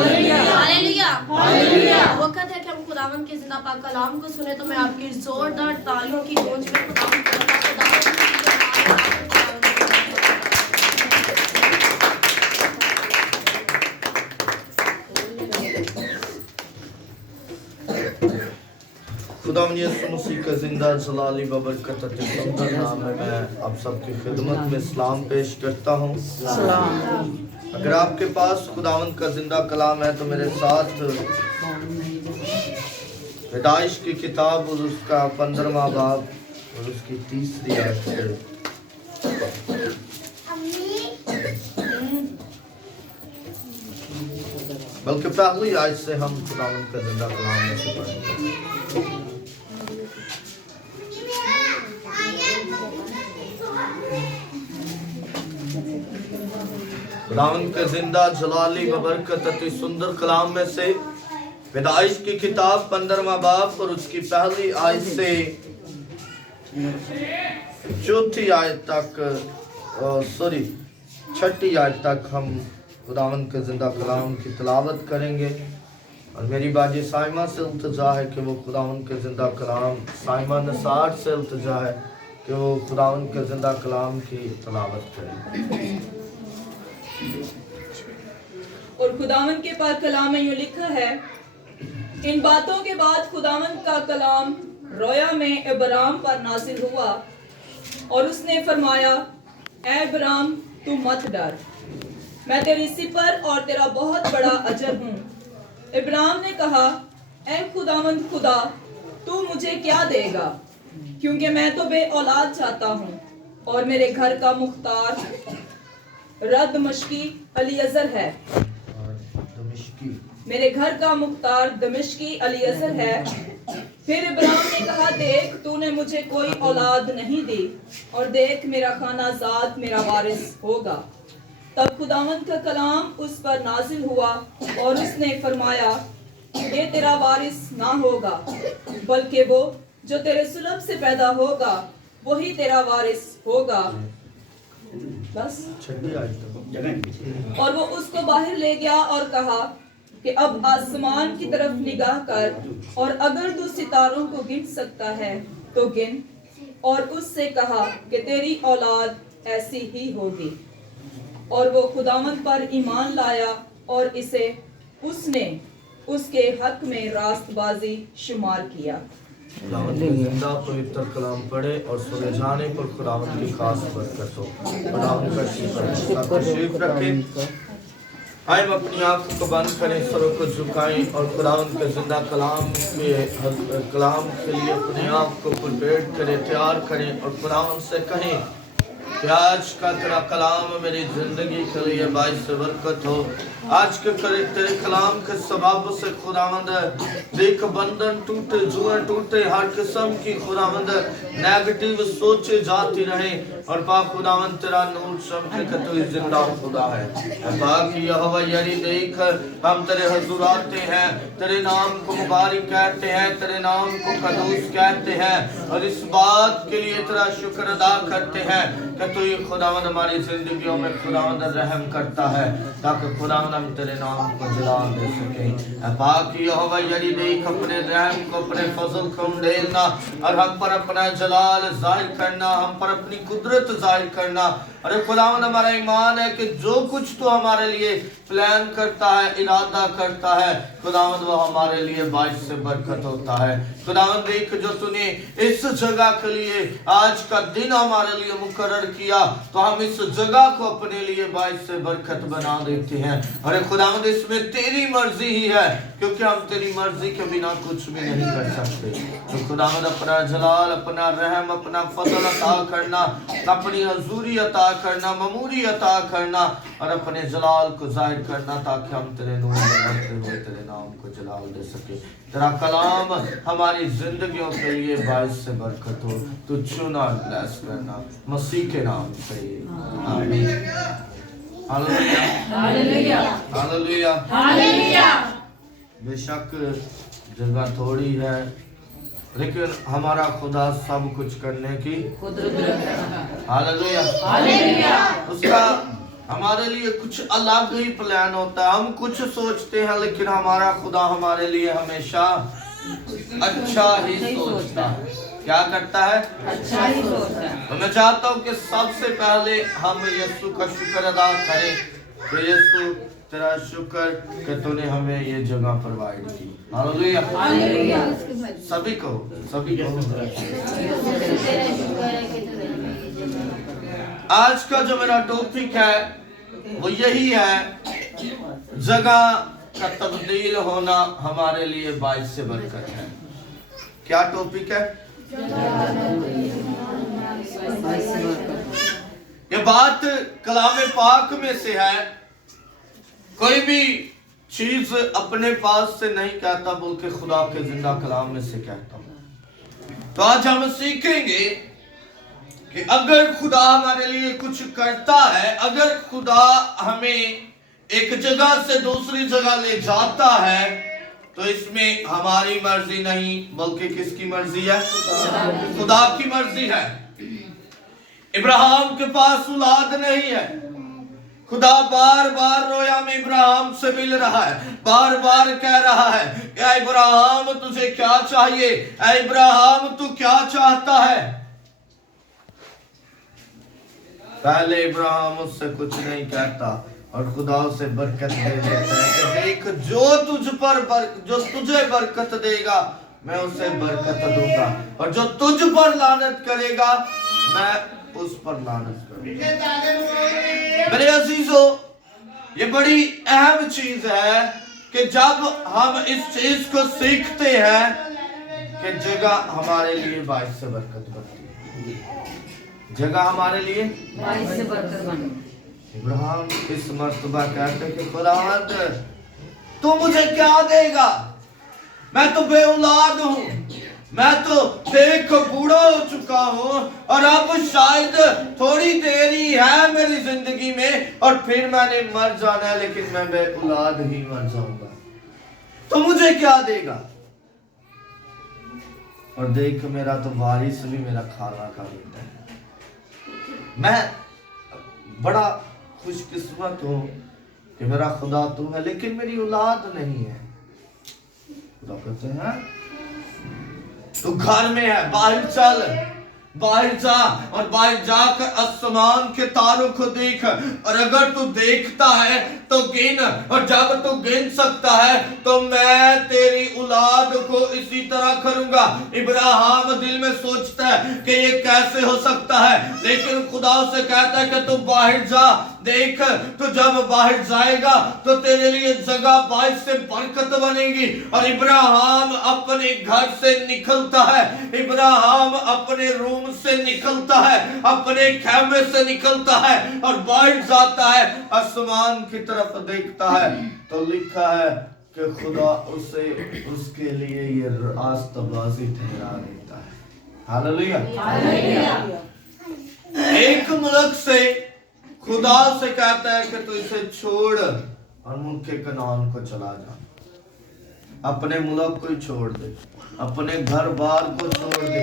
Hallelujah hallelujah. वक्त है कि हम खुदावंद के जिंदा पाक कलाम को सुने, तो मैं आपकी जोरदार तालियों की गूंज में खुदावंद को खुदावंद यीशु मसीह का जिंदा जलाली बबरकत अति सुंदर नाम में मैं आप सबकी खिदमत में सलाम पेश करता हूँ। अगर आपके पास खुदावंद का जिंदा कलाम है तो मेरे साथ पैदाइश की किताब और उसका 15वां बाब और उसकी 3री आयत पढ़ें। बल्कि पहली आयत से हम खुदावंद का जिंदा कलाम में से पढ़ेंगे। खुदावंद का जिंदा जलाली बबरकत अति सुंदर कलाम में से पैदाइश की किताब 15वां बाब और उसकी पहली आयत से 4थी आयत तक 6ठी आयत तक हम खुदावंद के जिंदा कलाम की तिलावत करेंगे। और मेरी बाजी साइमा से इल्तिजा है कि वो खुदावंद के जिंदा कलाम, साइमा नसार से इल्तिजा है कि वो खुदावंद के जिंदा कलाम की तिलावत करें। और खुदावंद के पाक कलाम में यूं लिखा है, इन बातों के बाद खुदावंद का कलाम रोया में इब्राम पर नाजिल हुआ और उसने फरमाया, ऐ इब्राम तू मत डर, मैं तेरी सिपर और तेरा बहुत बड़ा अजर हूँ। इब्राम ने कहा, ऐ खुदावंद खुदा, तू मुझे क्या देगा, क्योंकि मैं तो बे औलाद चाहता हूँ और मेरे घर का मुख्तार दमिश्की अलीअज़र है। मेरे घर का मुख्तार दमिश्की अलीअज़र है। फिर इब्राम ने कहा, देख तूने मुझे कोई औलाद नहीं दी और देख मेरा खानाजाद मेरा वारिस होगा। तब खुदावंद का कलाम उस पर नाजिल हुआ और उसने फरमाया, ये तेरा वारिस ना होगा, बल्कि वो जो तेरे सुलभ से पैदा होगा वही तेरा वारिस होगा। बस। और वो उसको बाहर ले गया और कहा कि अब आसमान की तरफ निगाह कर और अगर तू सितारों को गिन सकता है तो गिन। और उससे कहा कि तेरी औलाद ऐसी ही होगी। और वो खुदावंद पर ईमान लाया और इसे उसने उसके हक में रास्तबाजी शुमार किया। खुदावंद के जिंदा पवित्र कलाम पढ़े और सुने जाने पर खुदावंद की खास बरकत हो। खुदावंद का तशरीफ रखें। आए हम अपनी आंखों को बंद करें, सरों को झुकाएं और खुदावंद के जिंदा कलाम के लिए अपने आप को प्रिपेयर करें, तैयार करें और खुदावंद से कहें कि आज का तेरा कलाम मेरी जिंदगी के लिए बाइस बरकत हो। आज के तेरे कलाम के सबब से खुदावंद देख बंधन टूटे, जुएं टूटे, हर किस्म की खुदावंद नेगेटिव सोचे जाती रहे और पाक खुदावंद तेरा नूर चमके कि तू जिंदा खुदा है। पाक यहोवा यरी देख हम तेरे हुजूर आते हैं, तेरे नाम को मुबारक कहते हैं, तेरे नाम को कदूस कहते हैं और इस बात के लिए तेरा शुक्र अदा करते हैं कि तू ये खुदावंद हमारी जिंदगियों में खुदावंद रहम करता है ताकि खुदावंद हम तेरे नाम को जलाल दे सकें। पाक यहोवा यरी देख अपने रहम को, अपने फजल को उंडेलना और हम पर अपना जलाल जाहिर करना, हम पर अपनी कुदरत जाहिर करना। अरे खुदावंद हमारा ईमान है कि जो कुछ तू हमारे लिए प्लान करता है, इरादा करता है, खुदावंद वो हमारे लिए बाइस से बरकत होता है। खुदावंद देख जो तूने इस जगह के लिए आज का दिन हमारे लिए मुकर्रर किया तो हम इस जगह को अपने लिए बाइस से बरकत बना देते हैं। अरे खुदावंद इसमें तेरी मर्जी ही है क्योंकि हम तेरी मर्जी के बिना कुछ भी नहीं कर सकते। तो खुदावंद अपना जलाल, अपना रहम, अपना फजल अता करना, अपनी हजूरी अता करना, ममूरी अता करना और अपने जलाल को जाहिर करना ताकि हम तेरे नूर में रहते हुए तेरे नाम को जलाल दे सके। तेरा कलाम हमारी जिंदगियों के लिए बाइस से बरकत हो। तू चुना ब्लेस करना मसीह के नाम से आमीन। Hallelujah hallelujah hallelujah. बेशक जगह थोड़ी है लेकिन हमारा खुदा सब कुछ करने की कुदरत रखता है। Hallelujah hallelujah. उसका हमारे लिए कुछ अलग ही प्लान होता है। हम कुछ सोचते हैं लेकिन हमारा खुदा हमारे लिए हमेशा अच्छा ही सोचता है। क्या करता है? अच्छा ही सोचता है। तो मैं चाहता हूँ कि सबसे पहले हम यीशु का शुक्र अदा करें कि यीशु तेरा शुक्र कि तूने हमें ये जगह प्रोवाइड की। हालेलुया। हालेलुया। सभी को आज का जो मेरा टॉपिक है वो यही है, जगह का तब्दील होना हमारे लिए बाइस से बरकत है। क्या टॉपिक है? ये बात कलाम पाक में से है। कोई भी चीज अपने पास से नहीं कहता बल्कि खुदा के जिंदा कलाम में से कहता हूं। तो आज हम सीखेंगे कि अगर खुदा हमारे लिए कुछ करता है, अगर खुदा हमें एक जगह से दूसरी जगह ले जाता है, तो इसमें हमारी मर्जी नहीं बल्कि किसकी मर्जी है? खुदा की मर्जी है। इब्राहिम के पास औलाद नहीं है। खुदा बार बार रोया में इब्राहिम से मिल रहा है, बार बार कह रहा है कि इब्राहिम तुझे क्या चाहिए? इब्राहिम तू क्या चाहता है? पहले इब्राहिम उससे कुछ नहीं कहता और खुदा उसे बरकत दे देता है कि देख जो तुझे बरकत देगा मैं उसे बरकत दूंगा, और जो तुझ पर लानत करेगा मैं उस पर लानत करूंगा। मेरे अजीजों, ये बड़ी अहम चीज है कि जब हम इस चीज को सीखते हैं कि जगह हमारे लिए बाइस से बरकत बनती है, जगह हमारे लिए बाइस से बरकत बनी। इब्राहिम इस मर्तबा कहते कि खुदावंद तू मुझे क्या देगा? मैं तो बेऔलाद हूँ, मैं तो देख बूढ़ा हो चुका हूँ और अब शायद थोड़ी देर ही है मेरी जिंदगी में और फिर मैंने मर जाना है, लेकिन मैं बेऔलाद ही मर जाऊंगा। तो मुझे क्या देगा? और देख मेरा तो वारिस भी मेरा खाना खा लेता है। मैं बड़ा खुशकिस्मत हूँ कि मेरा खुदा तू है, लेकिन मेरी औलाद नहीं है। खुदा कहते हैं तू घर में है, बाहर चल, बाहर जा और बाहर जाकर आसमान के तारों को देख, और अगर तू देखता है तो गिन, और जब तू गिन सकता है तो मैं तेरी औलाद को इसी तरह करूंगा। इब्राहिम दिल में सोचता है कि ये कैसे हो सकता है, लेकिन खुदा उसे कहता है कि तू बाहर जा, देख तू जब बाहर जाएगा तो तेरे लिए जगह बाइस से बरकत बनेगी। और इब्राहिम अपने घर से निकलता है, इब्राहिम अपने रूम से निकलता है, अपने खेमे से निकलता है और बाहर जाता है, आसमान की तरफ देखता है तो लिखा है कि खुदा उसे उसके लिए ये रास्ताबाजी ठहरा देता है। हालेलुया। एक मुल्क से खुदा से कहता है कि तू इसे छोड़ और मुल्क कनान को चला जा। अपने मुल्क को छोड़ दे, अपने घर बार को छोड़ दे,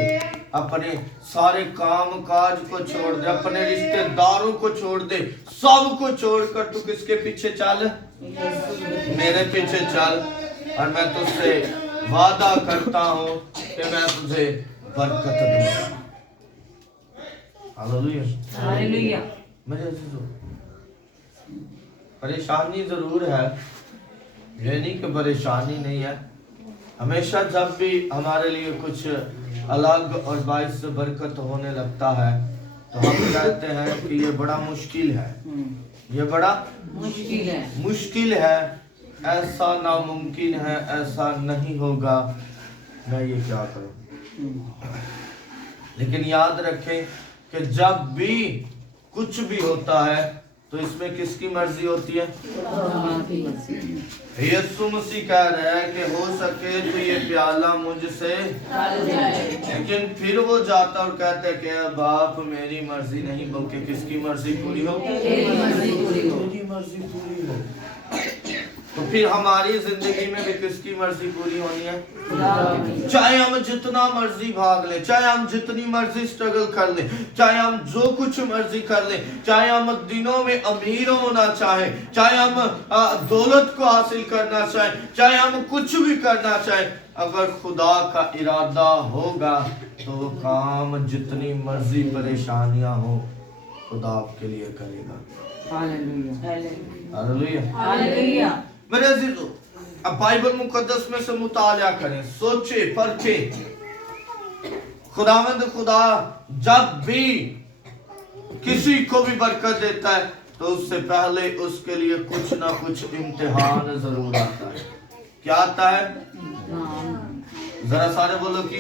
अपने सारे काम काज को छोड़ दे, अपने रिश्तेदारों को छोड़ दे, सब को छोड़कर तू किसके पीछे चल? मेरे पीछे चल, और मैं तुझसे वादा करता हूं कि मैं तुझे बरकत दूंगा। हालेलुया। हालेलुया। मेरे अजीजों, परेशानी जरूर है, ये नहीं कि परेशानी नहीं है। हमेशा जब भी हमारे लिए कुछ अलग और बाइस से बरकत होने लगता है तो हम कहते हैं कि ये बड़ा मुश्किल है, ये बड़ा मुश्किल है, ऐसा नामुमकिन है, ऐसा नहीं होगा, मैं ये क्या करूं। लेकिन याद रखें कि जब भी कुछ भी होता है तो इसमें किसकी मर्जी होती है? यीशु मसीह कह रहा है कि हो सके तो ये प्याला मुझसे, लेकिन फिर वो जाता और कहता है कि बाप मेरी मर्जी नहीं बल्कि किसकी मर्जी पूरी हो? मेरी मर्जी पूरी हो। तो फिर हमारी जिंदगी में भी किसकी मर्जी पूरी होनी है? चाहे हम जितना मर्जी भाग ले, चाहे हम जितनी मर्जी स्ट्रगल कर ले, चाहे हम जो कुछ मर्जी कर ले, चाहे हम दिनों में अमीर होना चाहे, चाहे हम दौलत को हासिल करना चाहे, चाहे हम कुछ भी करना चाहे, अगर खुदा का इरादा होगा तो वो काम जितनी मर्जी परेशानियां हो खुदा आपके लिए करेगा। हालेलुया। मेरे अजीजों, अब बाइबल मुकद्दस में से मुताला करें, सोचे परखे। खुदावंद खुदा जब भी किसी को भी बरकत देता है तो उससे पहले उसके लिए कुछ ना कुछ इम्तिहान जरूर आता है। क्या आता है? जरा सारे बोलो कि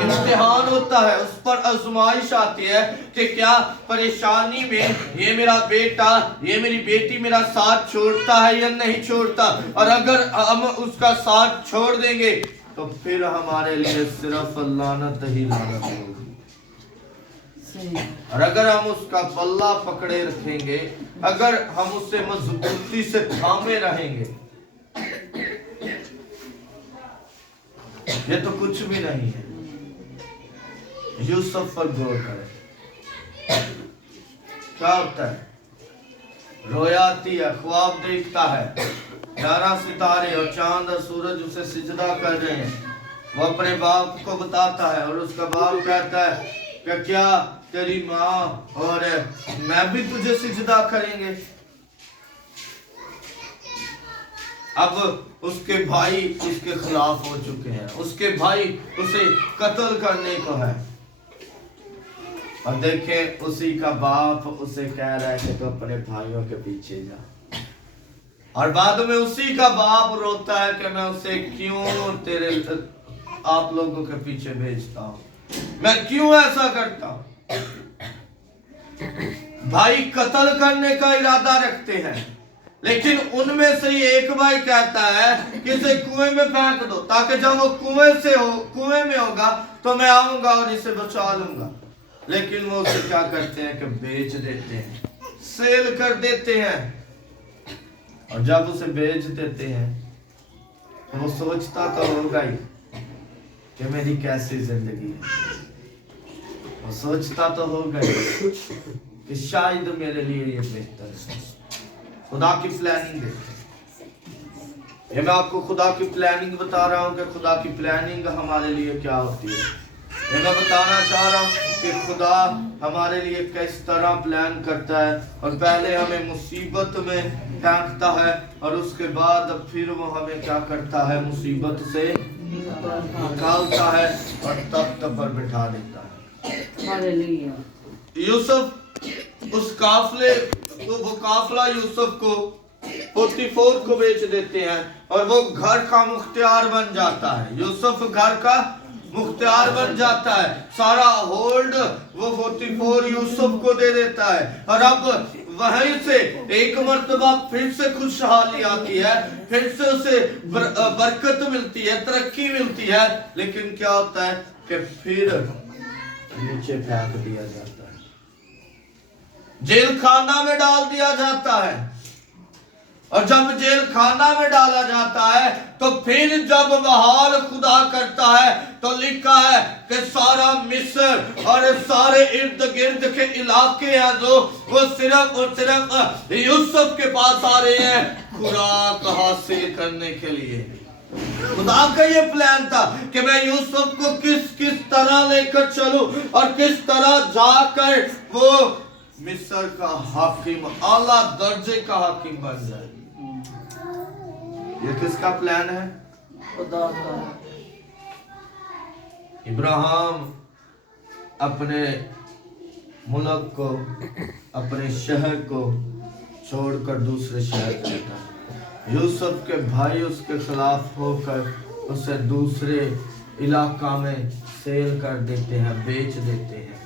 इम्तिहान होता है, उस पर आजमाइश आती है कि क्या परेशानी में ये मेरा बेटा, ये मेरी बेटी मेरा साथ छोड़ता है या नहीं छोड़ता। और अगर हम उसका साथ छोड़ देंगे तो फिर हमारे लिए सिर्फ लानत ही लानत होगी। और अगर हम उसका पल्ला पकड़े रखेंगे, अगर हम उसे मजबूती से थामे रहेंगे, ये तो कुछ भी नहीं है। यूसुफ पर गौर करें, क्या होता है? रोया आती है, ख्वाब देखता है, 11 सितारे और चांद और सूरज उसे सिजदा कर रहे हैं। वो अपने बाप को बताता है और उसका बाप कहता है कि क्या तेरी माँ और मैं भी तुझे सिजदा करेंगे? अब उसके भाई उसके खिलाफ हो चुके हैं, उसके भाई उसे कत्ल करने को है। और देखें उसी का बाप उसे कह रहा है कि तू अपने भाइयों के पीछे जा। और बाद में उसी का बाप रोता है कि मैं उसे क्यों तेरे आप लोगों के पीछे भेजता हूँ, मैं क्यों ऐसा करता हूँ। भाई कत्ल करने का इरादा रखते हैं, लेकिन उनमें से एक भाई कहता है कि इसे कुएं में फेंक दो, ताकि जब वो कुएं में होगा तो मैं आऊंगा और इसे बचा लूंगा। लेकिन वो उसे क्या करते हैं कि बेच देते हैं, सेल कर देते हैं। और जब उसे बेच देते हैं तो वो सोचता तो होगा ही कि मेरी कैसी जिंदगी है, वो सोचता तो होगा ही कि शायद मेरे लिए ये बेहतर है। खुदा की प्लानिंग देखिए, ये मैं आपको खुदा की प्लानिंग बता रहा हूँ कि खुदा की प्लानिंग हमारे लिए क्या होती है। ये मैं बताना चाह रहा हूँ कि खुदा हमारे लिए किस तरह प्लान करता है। और पहले हमें मुसीबत में फेंकता है और उसके बाद फिर वो हमें क्या करता है, मुसीबत से निकालता है और तख्त पर बिठा देता है। यूसुफ उस काफले तो वो काफला यूसुफ को पोतीफोर को बेच देते हैं और वो घर का मुख्तियार बन जाता है। यूसुफ घर का मुख्तियार बन जाता है, सारा होल्ड वो पोतीफोर यूसुफ को दे देता है। और अब वहीं से एक मर्तबा फिर से खुशहाली आती है, फिर से उसे बरकत मिलती है, तरक्की मिलती है। लेकिन क्या होता है कि फिर नीचे फेंक दिया जाता है, जेल खाना में डाल दिया जाता है। और जब जेल खाना में डाला जाता है तो फिर जब बहाल खुदा करता है तो लिखा है कि सारा मिस्र और सारे इर्द गिर्द के इलाके हैं जो वो सिर्फ और सिर्फ यूसुफ के पास आ रहे हैं खुराक हासिल करने के लिए। खुदा का ये प्लान था कि मैं यूसुफ को किस तरह लेकर चलूं और किस तरह जाकर वो मिस्र का हाकिम, आला दर्जे का हाकिम बन जाए। ये किसका प्लान है? खुदा का। इब्राहिम अपने मुल्क को, अपने शहर को छोड़कर दूसरे शहर जाता है। यूसुफ के भाई उसके खिलाफ होकर उसे दूसरे इलाका में सेल कर देते हैं, बेच देते हैं।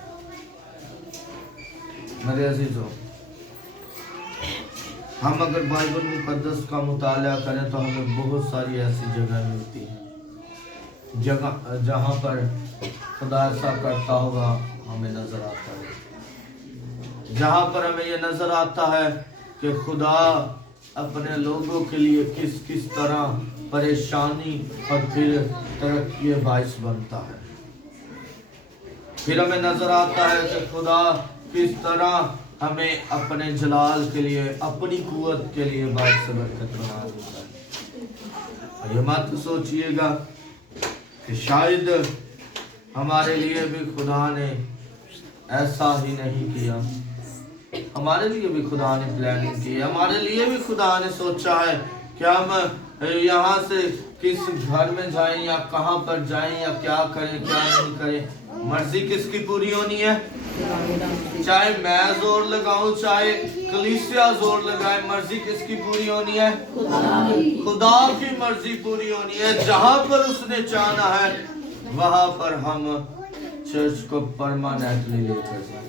मेरे अजीजों, हम अगर बाइबल मुकद्दस का मुताला करें तो हमें बहुत सारी ऐसी जगह मिलती हैं जहाँ पर खुदा ऐसा करता हुआ हमें नजर आता है, जहाँ पर हमें ये नजर आता है कि खुदा अपने लोगों के लिए किस किस तरह परेशानी और फिर तरक्की बाइस बनता है। फिर हमें नजर आता है कि खुदा किस तरह हमें अपने जलाल के लिए, अपनी कुव्वत के लिए बाइस बरकत बना देता है। ये मत सोचिएगा कि शायद हमारे लिए भी खुदा ने ऐसा ही नहीं किया, हमारे लिए भी खुदा ने प्लानिंग की है, हमारे लिए भी खुदा ने सोचा है कि हम यहाँ से किस घर में जाएं या कहाँ पर जाएं या क्या करें क्या नहीं करें। मर्जी किसकी पूरी होनी है? चाहे मैं जोर लगाऊं चाहे कलीसिया जोर लगाए, मर्जी किसकी पूरी होनी है? खुदा की मर्जी पूरी होनी है। जहाँ पर उसने चाहना है वहाँ पर हम चर्च को परमानेंटली लेकर जाएंगे।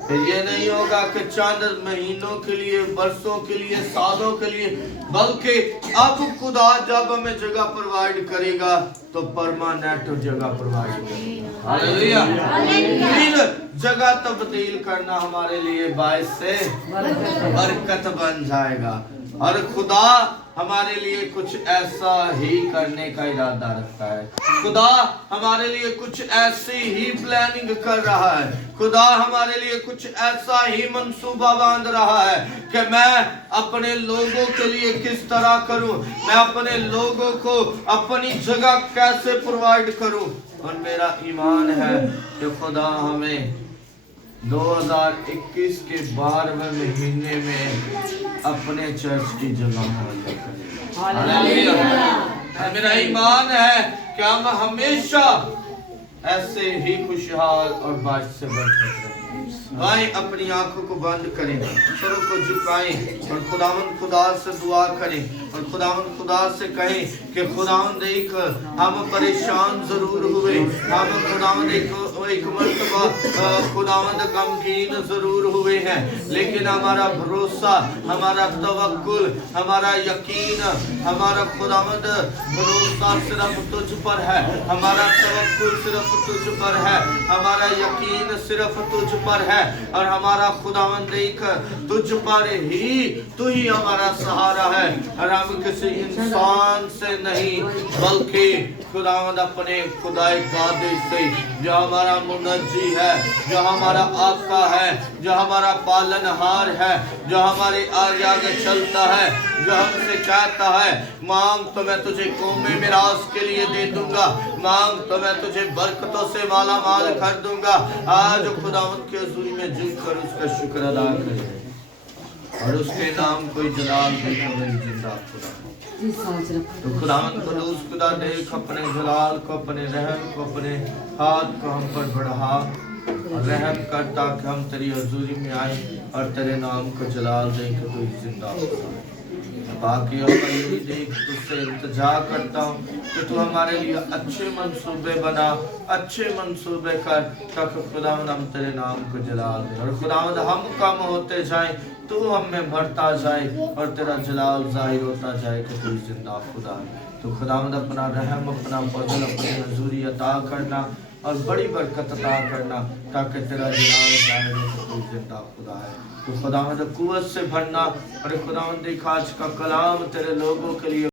फिर ये नहीं होगा कि चंद महीनों के लिए, बरसों के लिए, सालों के लिए, बल्कि अब खुदा जब हमें जगह प्रोवाइड करेगा तो परमानेंट जगह प्रोवाइड करेगा। हालेलुया। फिर जगह तब्दील करना हमारे लिए बाइस से बरकत बन जाएगा और खुदा हमारे लिए कुछ ऐसा ही करने का इरादा रखता है। खुदा हमारे लिए कुछ ऐसी ही प्लानिंग कर रहा है। खुदा हमारे लिए कुछ ऐसा ही मंसूबा बांध रहा है कि मैं अपने लोगों के लिए किस तरह करूं, मैं अपने लोगों को अपनी जगह कैसे प्रोवाइड करूं। और मेरा ईमान है कि खुदा हमें 2021 के 12वें महीने में अपने चर्च की जगह मुहैया करेगा। हालेलुया। मेरा ईमान है कि हम हमेशा ऐसे ही खुशहाल और बारिश से बरकत रहें। आए अपनी आंखों को बंद करें, सरों को झुकाएं और खुदावंद खुदा से दुआ करें और खुदावंद खुदा से कहें कि खुदावंद एक हम परेशान जरूर हुए, हम खुदावंद एक मर्तबा खुदावंद गमगीन जरूर हुए हैं, लेकिन हमारा भरोसा, हमारा तवक्कुल, हमारा यकीन, हमारा खुदावंद भरोसा सिर्फ तुझ पर है, हमारा तवक्कुल सिर्फ तुझ पर है, हमारा यकीन सिर्फ तुझ पर है और हमारा खुदावंद एक तुझ पर ही, तू ही हमारा सहारा है और हम किसी इंसान से नहीं बल्कि खुदावंद अपने खुदाए गादे से, जो हमारा मुनज्जी है, जो हमारा आका है, जो हमारा पालनहार है, जो हमारे आगे आगे चलता है, जो हमसे कहता है मांग तो मैं तुझे कौमे मिरास के लिए दे दूंगा, मांग तो मैं तुझे बरकतों से माला माल कर दूंगा। आज खुदावंद के हुजूरी में झुककर उसका शुक्र अदा करें और उसके नाम को जलाल देकर जिंदा खुदा। तो खुदावंद कुदूस खुदा देख अपने जलाल को, अपने रहम को, अपने हाथ को हम पर बढ़ा और रहम कर ताकि हम तेरी हुजूरी में आए और तेरे नाम को जलाल दें कि तू जिंदा खुदा। बाकी और मैं देख तुझसे इंतजार करता हूँ कि तू हमारे लिए अच्छे मंसूबे बना, अच्छे मंसूबे कर ताकि खुदावंद हम तेरे नाम को जलाल दे और खुदावंद हम कम होते जाएं, तू हम में बढ़ता जाए और तेरा जलाल जाहिर होता जाए कि तू जिंदा खुदा है। तो खुदावंद अपना रहम, अपना फजल, अपनी हुजूरी अता करना और बड़ी बरकत अता करना ताकि तेरा जलाल जाहिर हो कि तू जिंदा खुदा है। तो खुदावंद कुव्वत से भरना और खुदावंद आज का कलाम तेरे लोगों के लिए